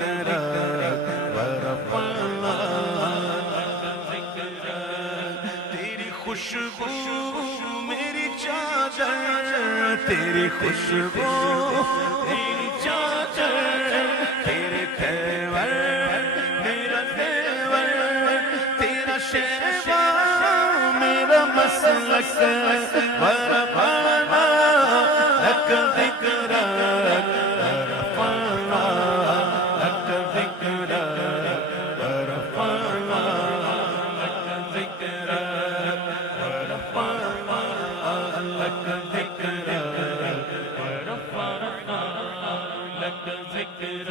ذکرک ورفعنا تیری خوشبو میری چادر، تیری خوشبو میری چادر، تیرے خیور میرا خیور، تیرا شیوا میرا مسلک ورفعنا لک ذکرک ورفعنا لک ذکرک ورفعنا لک ذکرک ورفعنا لک ذکرک ورفعنا لک ذکرک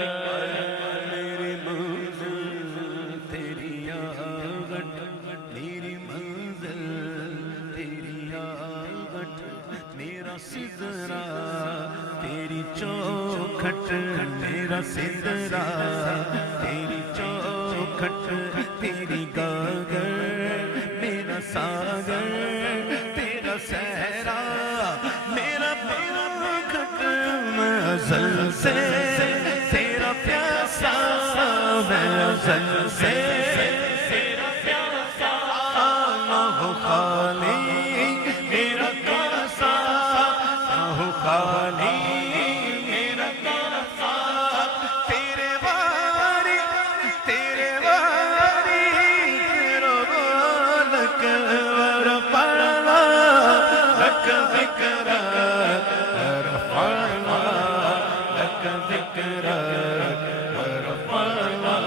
میری منزل تیری آغٹ، میری منزل تیری آغٹ، میرا سدرا تیری چوکھٹ، میرا سدرا تیری چوکھٹ، تیری گاگر میرا ساگر، تیرا صحرا میرا پاکھٹ، میں ازل سے تیرا پیاسا، میں ازل سے تیرا پیاسا، نہ ہو خالی میرا کاسا، نہ ہو خالی میرا کاسا، تیرے واری تیرے واری تیرا بالک ورفعنا لک ذکرک ورفعنا لک ذکرک ورفعنا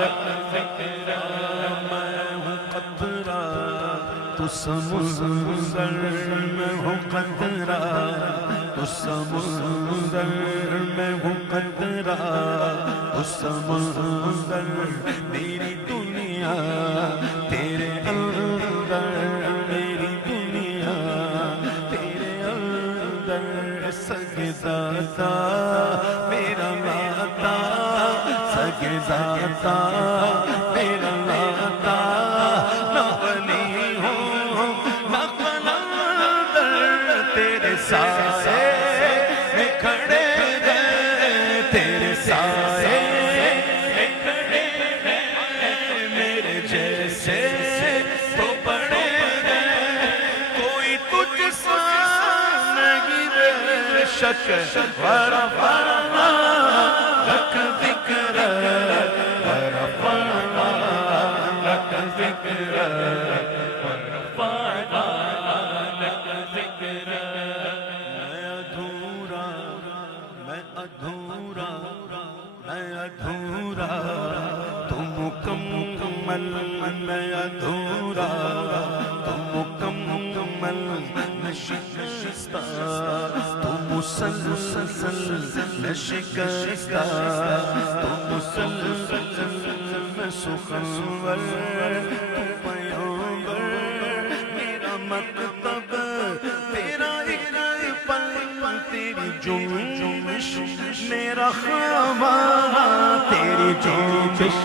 لک ذکرک میں ہوں قطرہ تو سمندر، میں ہوں قطرہ تو سمندر، میں ہوں قطرہ تو سمندر، میری دنیا تیرے اندر، میری دنیا تیرے اندر، سجدہ میرا ناتا، سجدہ میرا ناتا، نہ ولی ہوں نہ قلندر، تیرے سائے میں کھڑے گئے، تیرے سائے میں کھڑے گئے، میرے جیسے تو بڑے گئے، کوئی تجھ سا نہیں بے شک ورفعنا لک ذکرک ورفعنا لک ذکرک ورفعنا لک ذکرک میں ادھورا میں ادھورا میں ادھورا تو مکمل، میں ادھورا تو مکمل، میں شکستہ تو مسلسل، میں شکستہ تو مسلسل، میں سخنور تو پیغمبر، میرا مکتب تیرا ایک پل، تیری جنبش میرا خامہ، تیری جنبش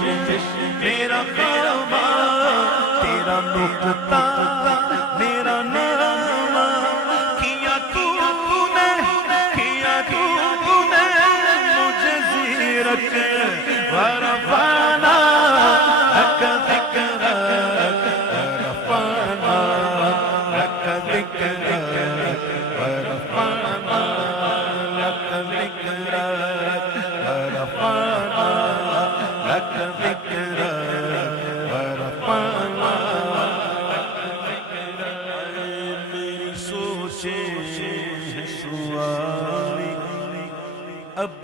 میرا خامہ، تیرا نقطہ میرا نامہ، کیا تو نے مجھے زیرک ورفعنا لک ذکرک ورفعنا لک ذکرک ورفعنا لک ذکرک ورفعنا لک ذکرک ورفعنا لک ذکرک میری سوچیں سوالی اب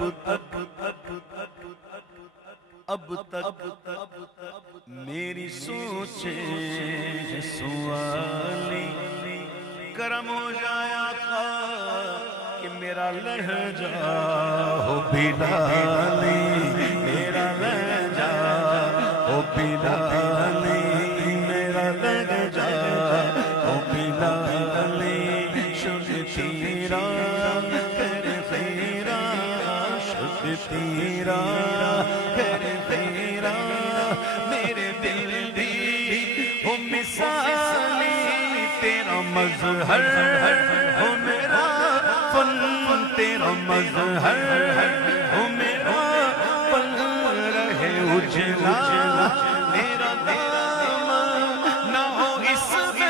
تک میری سوچیں سوالی، کرم ہو جایا تھا کہ میرا لہجہ ہو بلالی، میرا لہجہ ہو بلالی، میرا لہجہ ہو بلالی، شد تیرا کر خیرا، شد تیرا کر خیرا، میرے دل دی ہو مثالی، تیرا مظہر ہو میرا فن، تیرا مظہر ہو میرا فن، اجلا میرا دامن نہ ہو اس میں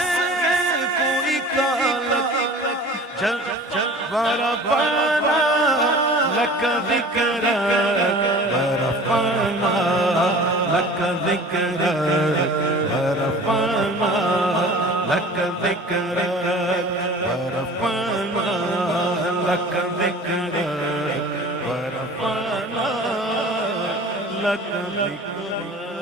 کوئی کالک جل جل ورفعنا لک ذکرک ورفعنا لک ذکرک ورفعنا لک ذکرک ورفعنا لک ذکرک ورفعنا لک ذکرک